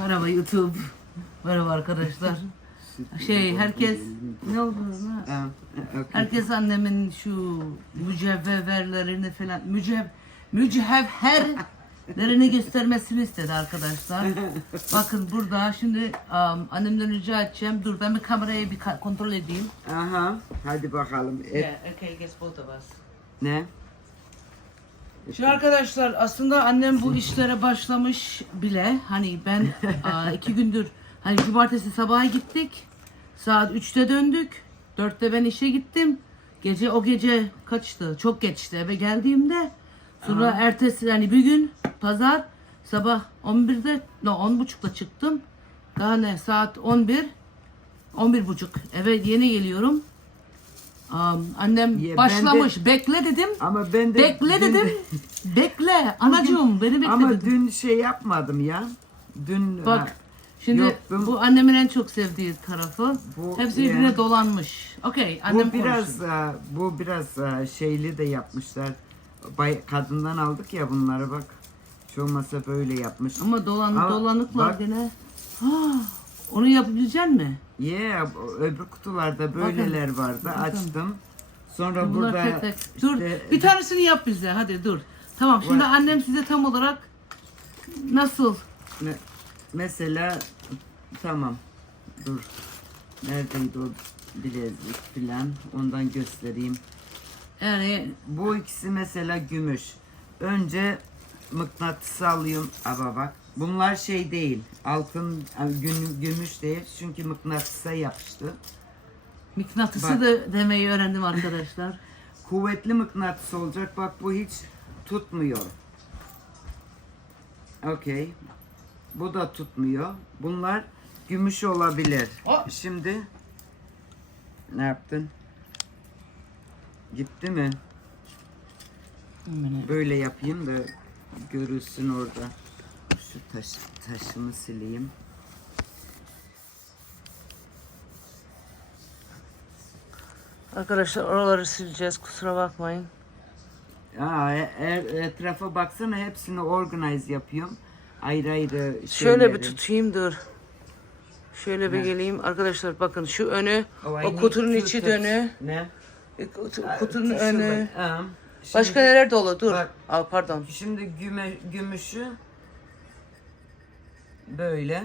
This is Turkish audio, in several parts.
Merhaba YouTube. Merhaba arkadaşlar. Şey herkes ne oldu? okay. Herkes annemin şu mücevherlerini falan mücev mücevherlerini göstermesini istedi arkadaşlar. Bakın burada şimdi um, annemden rica edeceğim. Dur ben bir kamerayı bir ka- kontrol edeyim. Aha, hadi bakalım. Et, Yeah, okay, guess both of us. Ne? Şimdi arkadaşlar aslında annem bu işlere başlamış bile. Hani ben aa, iki gündür hani cumartesi sabaha gittik. Saat 3'te döndük. 4'te ben işe gittim. Gece o gece kaçtı? Çok geçti eve geldiğimde. Sonra ertesi yani bir gün pazar sabah 11'de no 10.30'da çıktım. Daha ne saat 11 11 buçuk eve yeni geliyorum. Am, annem Ya ben de- başlamış. Bekle dedim. Ama ben de... Bekle dün- dedim. Bekle. Anacığım beni bekle Ama dedim. dün şey yapmadım ya. Dün... Bak ha, şimdi yok, ben- bu annemin en çok sevdiği tarafı. Bu- Hepsi birbirine dolanmış. Okey annem bu biraz e, bu biraz e, şeyli de yapmışlar. Bay, kadından aldık ya bunları bak. Hiç olmasa böyle yapmış. Ama dolan, Ama dolanıklar bak- gene. Ha, onu yapabilecek mi? Yeah, öbür kutularda böyleler vardı. Açtım. Sonra Bunlar burada tek tek. Dur işte- bir tanesini yap bize hadi dur. Tamam şimdi Var. annem size tam olarak nasıl? Me- mesela tamam. Dur. Neredeydi o bilezik filan? Ondan göstereyim. Yani Bu ikisi mesela gümüş. Önce mıknatısı alıyorum. Ama bak. Bunlar şey değil. Altın güm- gümüş değil. Çünkü mıknatısa yapıştı. mıknatısı Bak. da demeyi öğrendim arkadaşlar. Kuvvetli mıknatıs olacak. Bak bu hiç tutmuyor. Okey. Bu da tutmuyor. Bunlar gümüş olabilir. Oh. Şimdi ne yaptın? Gitti mi? Böyle yapayım da görülsün orada. Şu taş, taşımı sileyim. Arkadaşlar oraları sileceğiz kusura bakmayın. Aa, e- eğer etrafa baksana hepsini organize yapıyorum. Ayrı ayrı Şöyle bir şeyleri. tutayım dur. Şöyle bir Ne? geleyim. Arkadaşlar bakın şu önü, Oh, o kutunun içi dönü, Ne? e, kutunun önü. bak, Başka neler dolu? Dur. Bak. Aa, pardon. Şimdi güme, gümüşü böyle.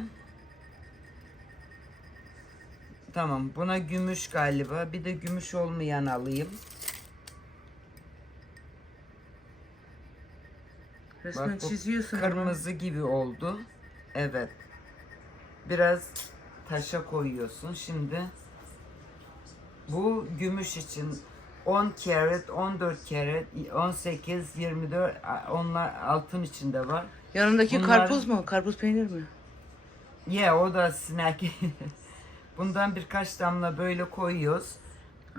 Tamam buna gümüş galiba. Bir de gümüş olmayan alayım. Resmen Bak çiziyorsun. ama. Kırmızı gibi oldu. Evet. Biraz taşa koyuyorsun. Şimdi bu gümüş için 10 karat, 14 karat, 18, 24 onlar altın içinde var. Yanındaki Bunlar- karpuz mu? Karpuz peynir mi? Yeah o da snack. Bundan birkaç damla böyle koyuyoruz.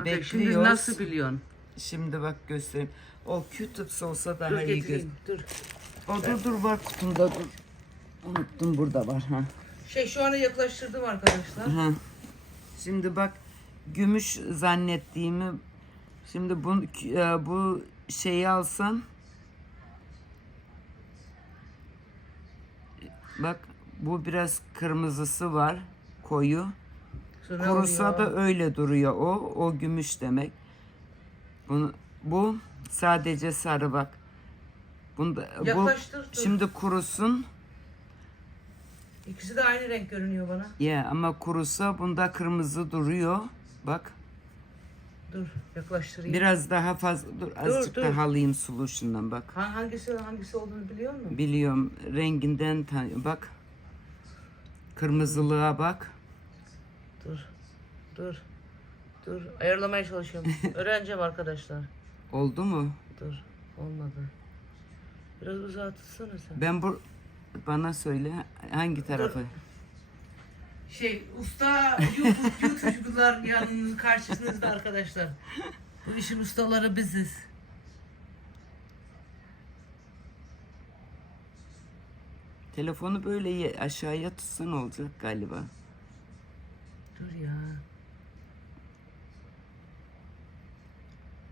Okey, Şimdi Bekliyoruz. nasıl biliyorsun? Şimdi bak göstereyim. O Q-tips olsa daha Dur iyi göz. getireyim. Dur. O dur dur var kutumda dur. Unuttum burada var ha. Şey şu ana yaklaştırdım arkadaşlar. Ha. Şimdi bak gümüş zannettiğimi şimdi bu e, bu şeyi alsam bak bu biraz kırmızısı var koyu. Sonra Kurusa oluyor. da öyle duruyor o. O gümüş demek. Bunu, bu sadece sarı bak. Bunda, bu Yaklaştır, dur. şimdi kurusun. İkisi de aynı renk görünüyor bana. Ya ama kurusa bunda kırmızı duruyor. Bak. Dur yaklaştırayım. Biraz daha fazla dur azıcık dur. daha alayım solution'dan bak. Ha- Hangisi hangisi olduğunu biliyor musun? Biliyorum renginden tan- bak. Kırmızılığa bak. Dur. Dur. Dur. Ayarlamaya çalışıyorum. Öğreneceğim arkadaşlar. Oldu mu? Dur. Olmadı. Biraz uzağa tutsana sen. Ben bu bana söyle hangi tarafı? Şey usta YouTube, YouTube'cular yanının karşınızda arkadaşlar. Bu işin ustaları biziz. Telefonu böyle ye- aşağıya tutsan olacak galiba. Dur ya.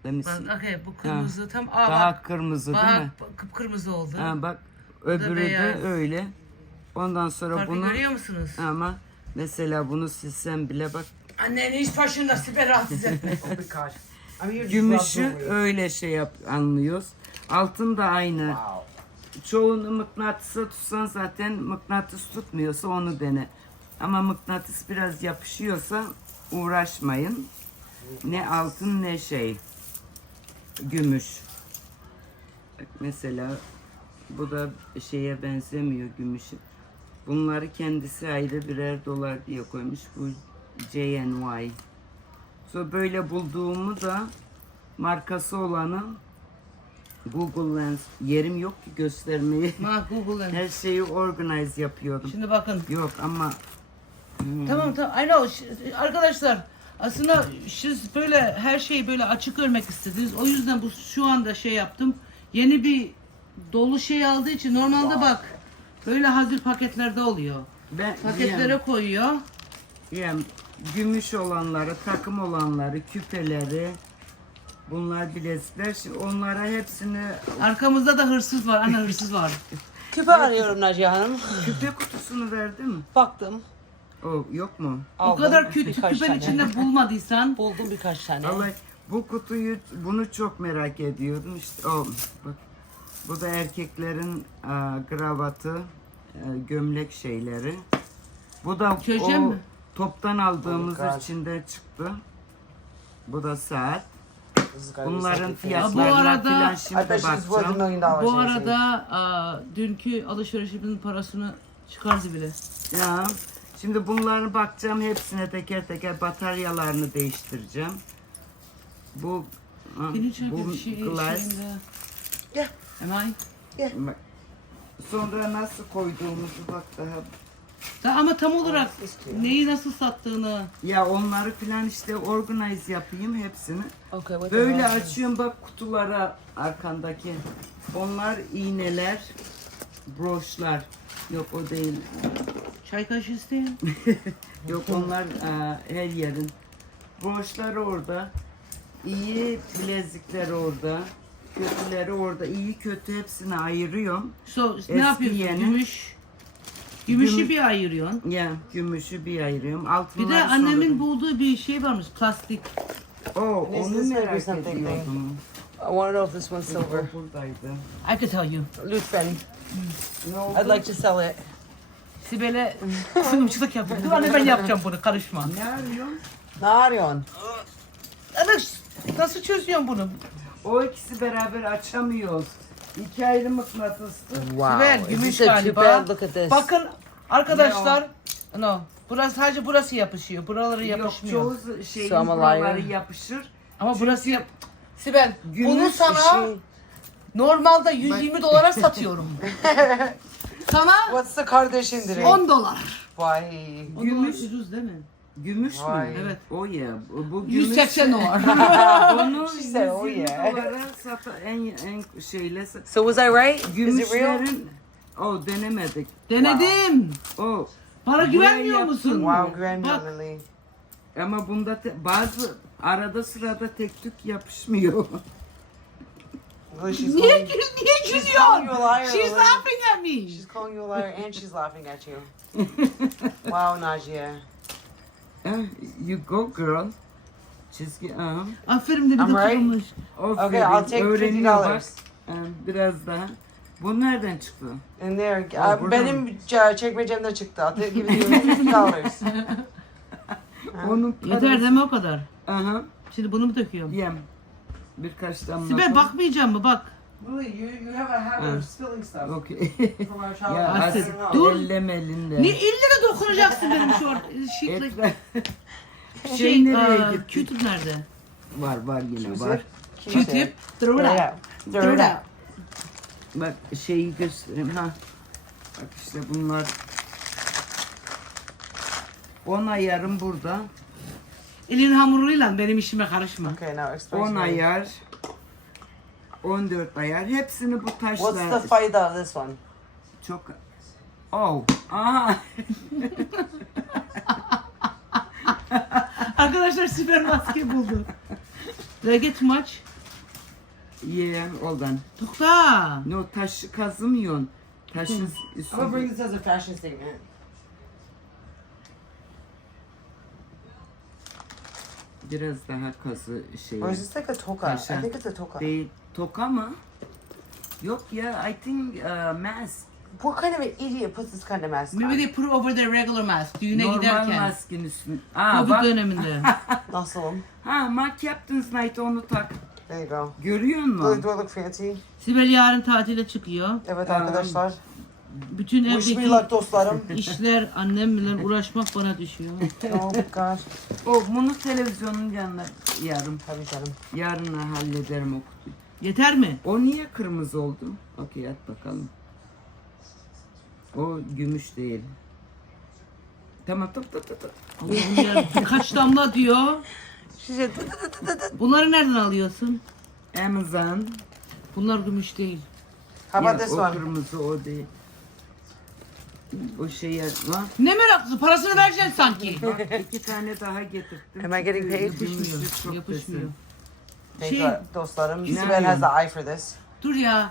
Ben Bak okey bu kırmızı tam aa Daha bak. kırmızı değil mi? bak, kıpkırmızı oldu. Ha bak öbürü de beyaz. öyle. Ondan sonra Farkı bunu görüyor musunuz? ama mesela bunu silsem bile bak Annenin hiç başında Sibel rahatsız etme. Gümüşü öyle şey yap anlıyoruz. Altın da aynı. Wow. Çoğunu mıknatısa tutsan zaten mıknatıs tutmuyorsa onu dene. Ama mıknatıs biraz yapışıyorsa uğraşmayın. Ne altın ne şey. Gümüş. Bak Mesela bu da şeye benzemiyor gümüşü. Bunları kendisi ayrı birer dolar diye koymuş. Bu JNY. So böyle bulduğumu da markası olanı Google Lens. Yerim yok ki göstermeye. Ma Google'ın. Her şeyi organize yapıyordum. Şimdi bakın. Yok ama Tamam tamam. I know. Arkadaşlar aslında siz böyle her şeyi böyle açık görmek istediniz. O yüzden bu şu anda şey yaptım. Yeni bir dolu şey aldığı için normalde bak böyle hazır paketlerde oluyor. ben Paketlere yani, koyuyor. yani gümüş olanları, takım olanları, küpeleri, bunlar bilezikler. Şimdi onlara hepsini Arkamızda da hırsız var. Ana hırsız var. Küpe arıyorum Naciye Hanım. küpe kutusunu verdi mi? Baktım. O yok mu? o aldım kadar kötü birkaç küpen tane. içinde bulmadıysan Buldum birkaç tane. Vallahi bu kutuyu bunu çok merak ediyordum. İşte o bak. Bu da erkeklerin e, kravatı, e, gömlek şeyleri. Bu da Çözeceğim o mi? toptan aldığımız içinde çıktı. Bu da saat. Bunların fiyatlarına arada- filan şimdi a bakacağım. bu arada aa, dünkü alışverişimizin parasını çıkardı bile. Ya, şimdi bunların bakacağım hepsine teker teker bataryalarını değiştireceğim. Bu ha, bu şey glass. şeyinde. Yeah. Am I? Bak, Sonra nasıl koyduğumuzu bak daha. Da ama tam olarak too. neyi nasıl sattığını Ya onları filan işte organize yapayım hepsini. Okay, what Böyle hell? açıyorum bak kutulara arkandaki. Onlar iğneler, broşlar. Yok o değil. çay kaşığı isteyin. Yok onlar e, her yerin. Broşlar orada. İyi bilezikler orada. Kötüleri orada. İyi kötü hepsini ayırıyorum. So, Eski ne yapıyorsun? yeni. Gümüş. Gümüşü Gümüş- bir ayırıyorsun. Ya gümüşü bir ayırıyorum. Bir Altınları de annemin sonra- bulduğu bir şey varmış plastik. Oo, onu merak ediyordum. I want to know if this one's silver. Buradaydı. I can tell you. Lütfen. Ne oldu? I'd like to sell it. Sibel'e sunumçuluk yapıyor. Dur anne ben yapacağım bunu karışma. Ne arıyorsun? Ne arıyorsun? Anne nasıl çözüyorsun bunu? O ikisi beraber açamıyoruz. İki ayrı mıknatıstı. Sibel Is gümüş a galiba. küpe? Look at this. Bakın arkadaşlar. No. Burası sadece burası yapışıyor. Buraları Yok yapışmıyor. çoğu şeyin So I'm a buraları yapışır. Ama burası yap. Sibel bunu Gümüş sana Şey, normalde 120 dolara satıyorum. sana what's the kardeş indirim? 10 dolar. Vay. Gümüş. ucuz değil mi? Gümüş Vay. mü? Evet. O ya. Bu, bu gümüş. 180 dolar. Onu She said, oh 120 yeah. dolara sat en en şeyle So was I right? Is it real? Gümüşlerin o denemedik. Denedim. O Para güvenmiyor yaptın musun? Wow, Bak. Lily. ama bunda te- bazı arada sırada tek tük yapışmıyor. She's Niye, calling, gül, niye calling you a liar, She's laughing at me. she's calling you a liar and she's laughing at you. wow, Najia. Eh, you go girl. Çizgi ah. Aferin de bir de I'm right. kırılmış. Okay, I'll take fifty öğreniyor bak. dollars. Eh, Biraz daha. Bu nereden çıktı? In there. Oh, Uh, buradan benim uh, çekmecemde çıktı. I'll take, give you dollars. Onun Yeter deme o kadar. Aha. Şimdi bunu mu döküyorum? Yem. Birkaç damla. Sibel koy. bakmayacağım mı bak. Lily, you, you have a habit of spilling stuff Okey. from our childhood. ya Asil, I asil don't know. dur. ellem elinde. Niye ille de dokunacaksın benim şu or- Şey, şey nereye aa, gitti? Q-tip nerede? Var var yine var. Q-tip. Throw it out. Throw it out. Bak şeyi göstereyim ha. Bak işte bunlar. 10 ayarım burada. Elin hamuruyla benim işime karışma. Okay, now explain 10 to me. ayar. 14 ayar. Hepsini bu taşla. What's the fayda of this one? Çok. Oh. Aha. Arkadaşlar süper maske buldu. Did I get too much? Yeah, hold on. Tukta. No taşı kazımıyorsun. Taşın I'm gonna bring üstünde. this as a fashion statement. Biraz daha kazı şey. Or is this like a toka? I think it's a toka. Değil. Toka mı? Yok ya, I think uh, mask. What kind of an idiot puts this kind of mask Maybe on? they put it over their regular mask düğüne Normal giderken. maskin üstüne. Aa Covid bak. döneminde. Nasılım? Ha, My Captain's Night onu tak. There you go. Görüyor Do, musun? do I look fancy? Sibel yarın tatile çıkıyor. Evet arkadaşlar. Bütün evdeki luck dostlarım. işler annemle uğraşmak bana düşüyor. oh god. O bunu televizyonun yanına yarın. Tabii canım. Yarına hallederim o kutuyu. Yeter mi? O niye kırmızı oldu? Okey at bakalım. O gümüş değil. Tamam tut tut tut. tut. Allah'ım ya, kaç damla diyor. Said, Bunları nereden alıyorsun? Amazon. Bunlar gümüş değil. About Ya, o kırmızı o değil. O şey yapma. Ne meraklısı parasını vereceksin sanki. Bak iki tane daha getirttim. Am I getting paid? Çok Yapışmıyor. Thank Şey- God, dostlarım. Ne Sibel has the eye for this. Dur ya.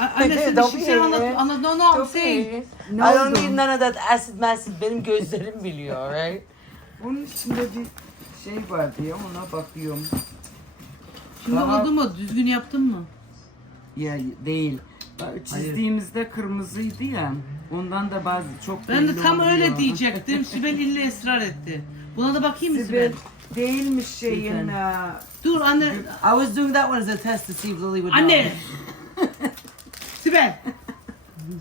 A- Anne sen bir Don't şey, be şey anlat. Anlat. No no I'm saying. Ne I don't oldu? need none of that acid massive. Benim gözlerim biliyor, right? Bunun içinde bir şey vardı ya ona bakıyorum. Şimdi Daha- oldu mu? Düzgün yaptın mı? Ya değil. Çizdiğimizde kırmızıydı ya. Ondan da bazı çok Ben de belli tam oluyor. öyle diyecektim. Sibel ille ısrar etti. Buna da bakayım mı Sibel Sibel? değilmiş şeyin. aa, Dur anne. I was doing that one as a test to see if Lily would know. Anne. Sibel.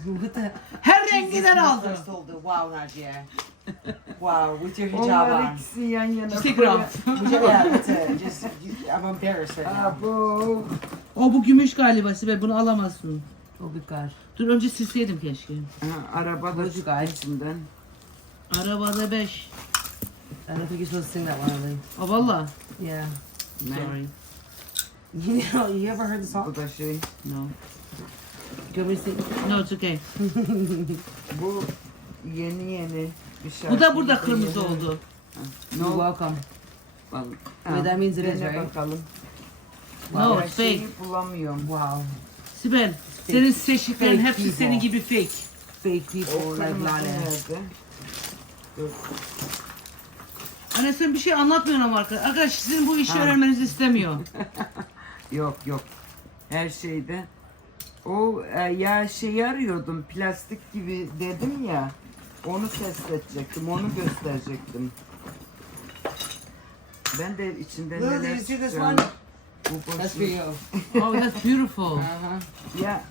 What the? Her renginden aldım. first oldu. Wow, Nadia. Wow, with your hijab Onlar on. ikisi yan yana. Just take it off. With your- yeah, it's a, just, you- I'm embarrassed right now. Abo. O bu gümüş galiba Sibel. Bunu alamazsın. God. Dur önce silseydim keşke. Ha, araba da Bozuk ay. içinden. Arabada 5. I don't think you're supposed to sing that one, Lily. O valla. Yeah. Ne? Sorry. You know, you ever heard the song? Bu da şey. No. Do you want me to sing? No it's okay. Bu yeni yeni bir şarkı. Bu da burada kırmızı oldu. Ne You're oldu? welcome. Vallahi. Wait, that means it is, dene right? bakalım. No it's şeyi fake. bulamıyorum. Wow. Sibel. Senin seçtiklerin Fake hepsi people. senin gibi fake. Fake people nerede? Dur. Anne sen bir şey anlatmıyorsun ama arkadaş. Arkadaş sizin bu işi Ha. öğrenmenizi istemiyor. Yok yok. Her şeyde. O e, ya şey arıyordum plastik gibi dedim ya. Onu test edecektim, onu gösterecektim. Ben de içinde Lily, neler did you see this çıkacağını- one? Bu That's for you. Oh that's beautiful. Uh-huh. Ya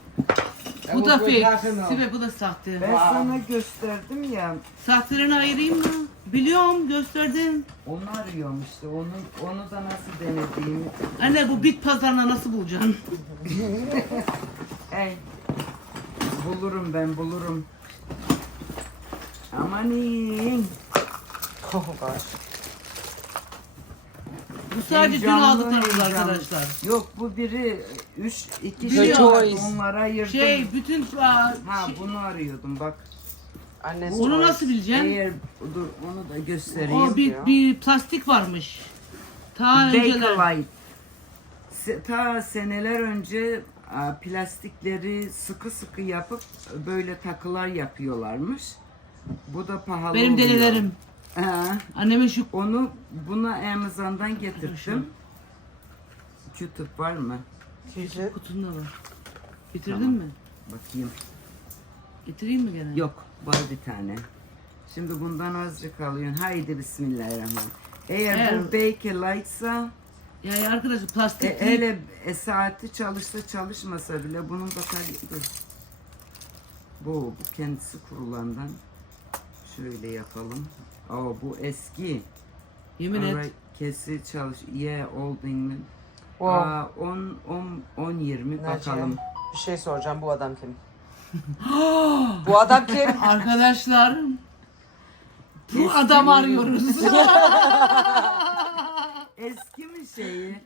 bu da fake. mil. Sibel bu da sahte. ben Wow. sana gösterdim ya. Sahtelerini ayırayım mı? Biliyorum gösterdin. Onu arıyorum işte. Onu onu da nasıl denediğimi. Anne bu bit pazarına nasıl bulacaksın? Ey. Bulurum ben bulurum. Amanin. Oh gosh. Bu sadece dün Heyecanlı, aldıklarımız heyecanlı. arkadaşlar. Yok bu biri üç iki Biliyorum. şey var. Choice. Onlara ayırdım. Şey bütün aa, ha şey- bunu arıyordum bak. Annesi onu nasıl bileceksin? Eğer dur onu da göstereyim. O bir, bir plastik varmış. Ta önceler. Bakelite. Se- Ta seneler önce a, plastikleri sıkı sıkı yapıp böyle takılar yapıyorlarmış. Bu da pahalı Benim oluyor. delilerim. Ha, Annemin şu onu buna Amazon'dan getirdim. Q-tip var mı? Q-tip. kutunda var. Bitirdin Tamam. mi? Bakayım. Getireyim mi gene? Yok var bir tane. Şimdi bundan azıcık alıyorsun. Haydi bismillahirrahmanirrahim. Eğer Eğer- bu Bakelite'sa Yani arkadaşlar e, plastik değil. hele e, saati çalışsa çalışmasa bile bunun bataryası bu, bu kendisi kurulandan şöyle yapalım. Aa bu eski. Yemin et. Kesi çalış. Yeah, old England. Wow. Aa, 10 10 10 20 Naciye, bakalım. Bir şey soracağım. Bu adam kim? bu adam kim? Arkadaşlar bu adam arıyoruz. Eski mi şeyi?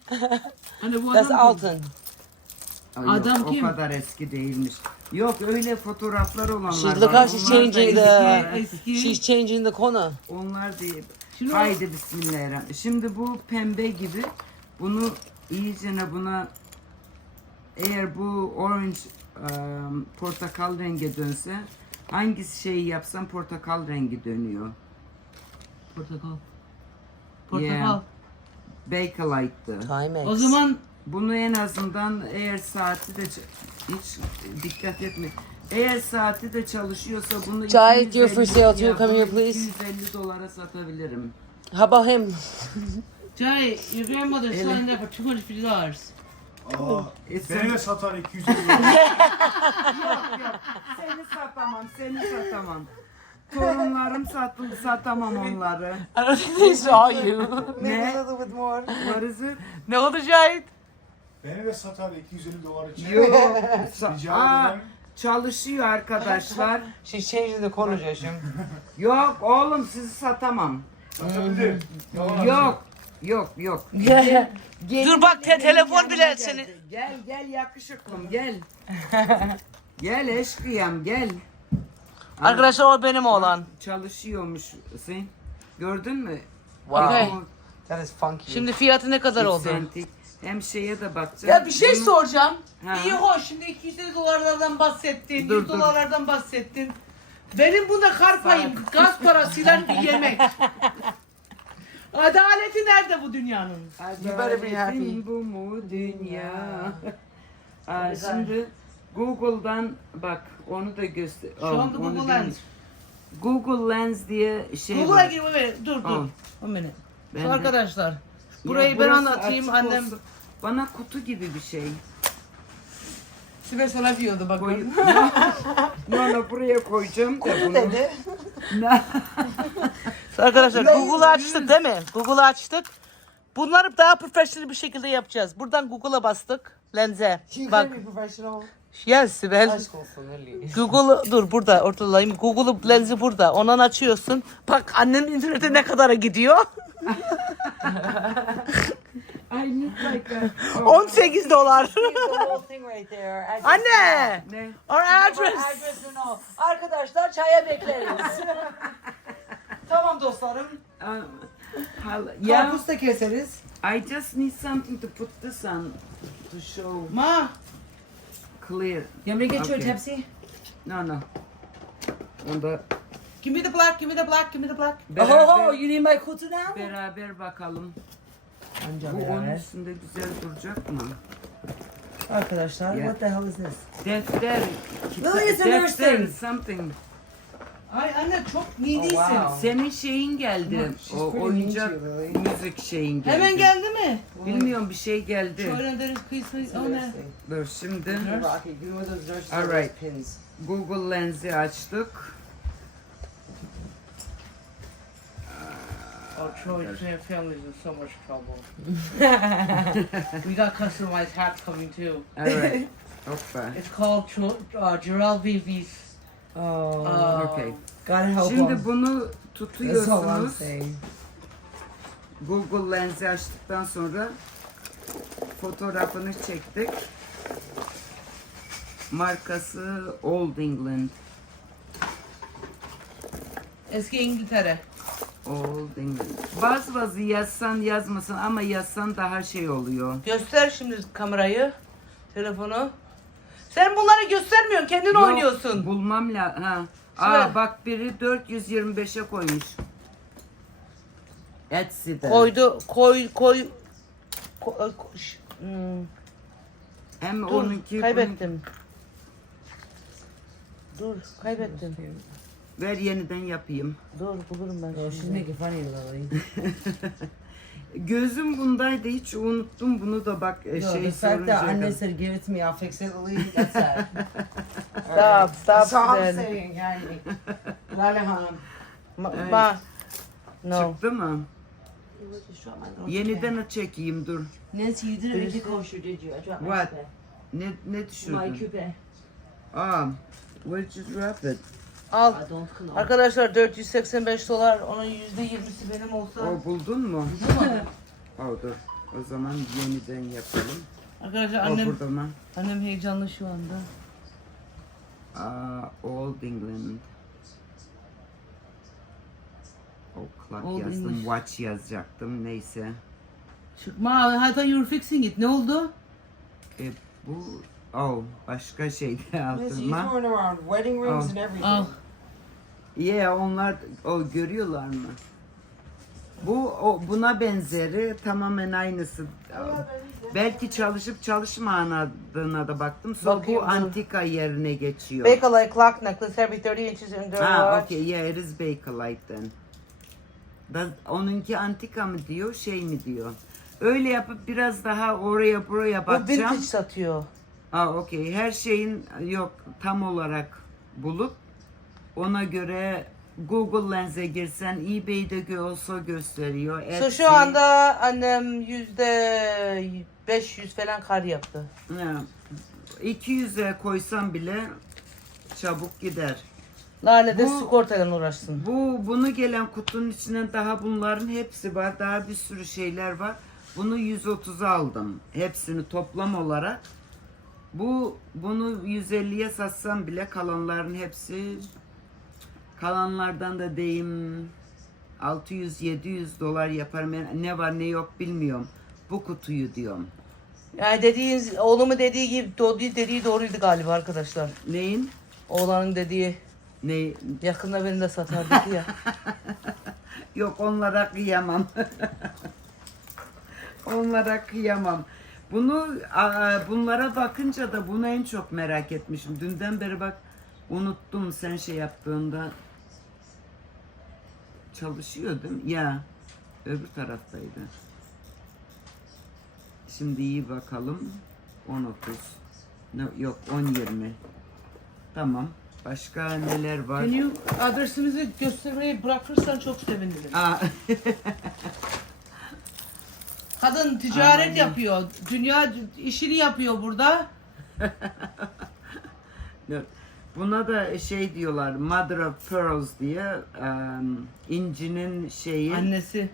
hani bu That's adam Alton. Ay Adam yok, kim? O kadar eski değilmiş. Yok öyle fotoğraflar olanlar She, var. look how she's Onlar da changing eski. the. eski. She's changing the corner. Onlar değil. Şimdi o- Haydi bismillahirrahmanirrahim. Şimdi bu pembe gibi bunu iyicene buna eğer bu orange um, portakal rengi dönse hangisi şeyi yapsam portakal rengi dönüyor. Portakal. Portakal. Yeah. Bakelite'dı. Timex. O zaman Bunu en azından eğer saati de hiç dikkat etme. Eğer saati de çalışıyorsa bunu Cahit, you're for 250 sale too. ya Come here, please. 250 dolara satabilirim. How about him? Jay, your grandmother signed up for two hundred fifty dollars. Aa, beni a- de satar 250 lira. Seni satamam, seni satamam. Torunlarım satıl satamam onları. I don't think they saw you. Ne? What is it? Ne oldu Cahit? Beni de satar 250 dolar için. Yok. Rica Aa, ederim. çalışıyor arkadaşlar. She's changing the conversation. Yok oğlum sizi satamam. Satabilir. Yalan Yok. Yok yok. Dur bak, te- Gelin telefon bile geldi. seni- Gel gel yakışıklım gel. gel eşkıyam gel. Arkadaşlar o benim oğlan. Çalışıyormuş sen. Gördün mü? Okay. O That is funky. Şimdi fiyatı ne kadar oldu? Hem şeye de bakacağım. Ya bir şey Bunu- soracağım. Ha. İyi hoş şimdi 250 dolarlardan bahsettin, Dur, 100 dur. dolarlardan bahsettin. Benim bunda kar payım, gaz parasıyla bir yemek. Adaleti nerede bu dünyanın? You better be happy. Adaletin bu mu dünya? Aa, şimdi Google'dan bak onu da göster. Şu Oh, anda onu Google bilmiyorum. Lens. Google Lens diye şey Google'a var. gir, evet, dur dur. Bir minute. Ben Şu de- arkadaşlar, burayı ben burası anlatayım açık annem. olsun. Bana kutu gibi bir şey. Sibel sana diyordu Koy... bakın. no, no, buraya koyacağım da bunu. Ne? Arkadaşlar Google'ı açtık değil mi? Google'ı açtık. Bunları daha profesyonel bir şekilde yapacağız. Buradan Google'a bastık. Lenze. Bak. professional. Yes Sibel. Aşk olsun Lily. Google dur burada ortalayayım. Google lenzi burada. Ondan açıyorsun. Bak annenin internete ne kadara gidiyor? I need like a... Oh, 18 dolar. Anne. ne? Our address. Arkadaşlar çaya bekleriz. tamam dostlarım. Uh, hal- yeah, Karpuz da keseriz. I just need something to put this on to show Ma. clear. You want me to get you a Okay. Pepsi? No, no. Onda Give me the black, give me the black, give me the black. beraber, Oh, you need my kutu now? beraber bakalım. Anca Bu onun üstünde güzel duracak mı? Arkadaşlar, Yeah. what the hell is this? Defter. Lily is a defter nursing. something. Ay anne çok needysin. Oh, wow. Senin şeyin geldi. She's O pretty oyuncak Lily. müzik şeyin geldi. Hemen geldi mi? Bilmiyorum bir şey geldi. Şöyle deriz kıyısı. O ne? Dur şimdi Rocky, those All right. pins. Google Lens'i açtık. Oh, Troy, Troy families in so much trouble. we got customized hats coming too. Evet. Hoppa. It's called Tro- uh, Gerald Vivi's. Oh, Uh, Okay. God help Şimdi them. bunu That's all I'm tutuyorsunuz. saying. Google Lens'i açtıktan sonra fotoğrafını çektik. Markası Old England. Eski İngiltere. Old England. Bazı bazı yazsan yazmasan ama yazsan daha şey oluyor. Göster şimdi kamerayı. Telefonu. Sen bunları göstermiyorsun. Kendin Yok, oynuyorsun. Bulmam la ha. Şuraya. Aa bak biri 425'e koymuş. Etsy'de. Koydu. Koy koy. Ko- ko- ş- hmm, Hem Dur. onunki kaybettim. Dur. Kaybettim. Ver yeniden yapayım. Dur bulurum ben. She's şimdi. of you, Lily. Gözüm bundaydı hiç unuttum bunu da bak e, Yo, şey fact sorunca. that anne said give it to me, I'll fix it, Lily, that's sad. Stop. Stop. I'm Sibel. saying, yani. Lale Hanım. Ma, ma- No. Çıktı mı? Yeniden çekeyim dur. Nancy, you didn't it kosher, did you? I dropped my What? coupe. Ne ne My düşürdün? coupe. Aa, where did you drop it? Al. Arkadaşlar 485 dolar. Onun %20'si benim olsa. O buldun mu? O dur. O zaman yeniden yapalım. Arkadaşlar O annem burada mı? annem heyecanlı şu anda. Aa, Old England. O clock Old yazdım. English. Watch yazacaktım. Neyse. Çıkma. I thought you were fixing it. Ne oldu? E, bu Oh, başka şeydi Missy, you altınma. throwing around wedding rings Oh. and everything. Al. Yeah, onlar o görüyorlar mı? Bu o, buna benzeri tamamen aynısı. Belki çalışıp çalışmadığına da baktım. Sonra Bakayım, bu antika yerine geçiyor. Bakelite clock necklace every 30 inches in the Ha, okay, yeah, it is Bakelite then. Da, onunki antika mı diyor, şey mi diyor? Öyle yapıp biraz daha oraya buraya Bu bakacağım. vintage satıyor. Aa, okey. Her şeyin yok tam olarak bulup ona göre Google Lens'e girsen eBay'de gö- olsa gösteriyor. So Etsy. şu anda annem yüzde 500 falan kar yaptı. Ha, 200'e koysam bile çabuk gider. Lale de Bu- sigortayla uğraşsın. Bu bunu gelen kutunun içinden daha bunların hepsi var. Daha bir sürü şeyler var. Bunu 130'a aldım. Hepsini toplam olarak. Bu bunu 150'ye satsam bile kalanların hepsi kalanlardan da deyim 600-700 dolar yaparım. Yani Ne var ne yok bilmiyorum. Bu kutuyu diyorum. Yani dediğiniz, oğlumun dediği gibi, doğru, dediği doğruydu galiba arkadaşlar. Neyin? Oğlanın dediği, Ne? yakında beni de satar dedi ya. Yok onlara kıyamam. onlara kıyamam. Bunu bunlara bakınca da bunu en çok merak etmişim. Dünden beri bak unuttum sen şey yaptığında çalışıyor değil mi? Ya öbür taraftaydı. Şimdi iyi bakalım. 10.30. No, yok 10.20. Tamam. Başka neler var? Can you adresimizi göstermeyi bırakırsan çok sevinirim. Aa, Kadın ticaret Anladım. yapıyor. Dünya işini yapıyor burada. Buna da şey diyorlar, Mother of Pearls diye um, incinin şeyi. Annesi.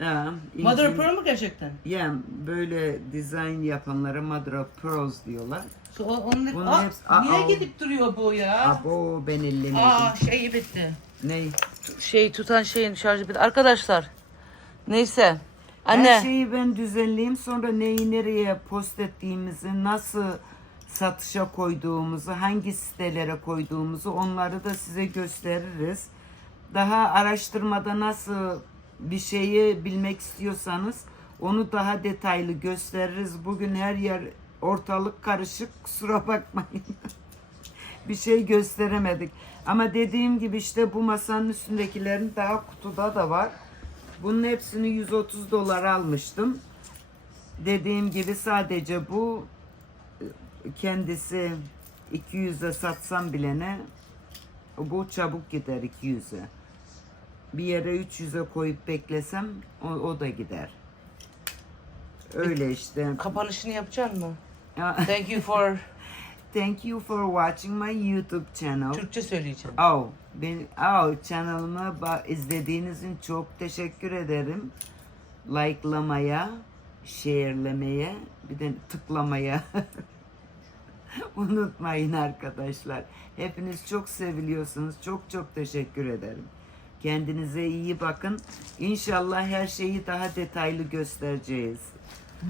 Ha, Mother of Pearl mu gerçekten? Yani böyle dizayn yapanlara Mother of Pearls diyorlar. So, onun, Bunun Aa, hepsi- niye Aa, gidip duruyor bu ya? Abo ben ellemedim. Aa şey bitti. Ne? Şey tutan şeyin şarjı bitti. Arkadaşlar. Neyse. Her Anne. şeyi ben düzenleyeyim sonra neyi nereye post ettiğimizi, nasıl satışa koyduğumuzu, hangi sitelere koyduğumuzu onları da size gösteririz. Daha araştırmada nasıl bir şeyi bilmek istiyorsanız onu daha detaylı gösteririz. Bugün her yer ortalık karışık kusura bakmayın. bir şey gösteremedik. Ama dediğim gibi işte bu masanın üstündekilerin daha kutuda da var. Bunun hepsini 130 dolar almıştım. Dediğim gibi sadece bu kendisi 200'e satsam bile ne bu çabuk gider 200'e. Bir yere 300'e koyup beklesem o, o da gider. Öyle işte. Kapanışını yapacaksın mı? Thank you for Thank you for watching my YouTube channel. Türkçe söyleyeceğim. Oh, ben, oh, kanalımı ba- izlediğiniz için çok teşekkür ederim. Like'lamaya, share'lemeye, bir de tıklamaya unutmayın arkadaşlar. Hepiniz çok seviliyorsunuz. Çok çok teşekkür ederim. Kendinize iyi bakın. İnşallah her şeyi daha detaylı göstereceğiz.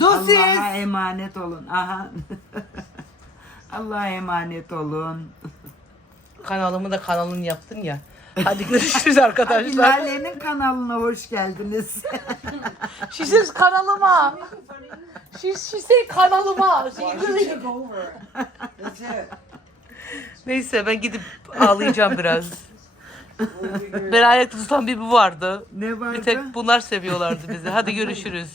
Dosis. Allah'a emanet olun. Aha. Allah'a emanet olun. Kanalımı da kanalın yaptın ya. Hadi görüşürüz arkadaşlar. Lale'nin kanalına hoş geldiniz. Says kanalıma. She say kanalıma. That's it. Neyse ben gidip ağlayacağım biraz. Ben ayakta tutan bir bu vardı. ne vardı? Bir tek bunlar seviyorlardı bizi. Hadi görüşürüz.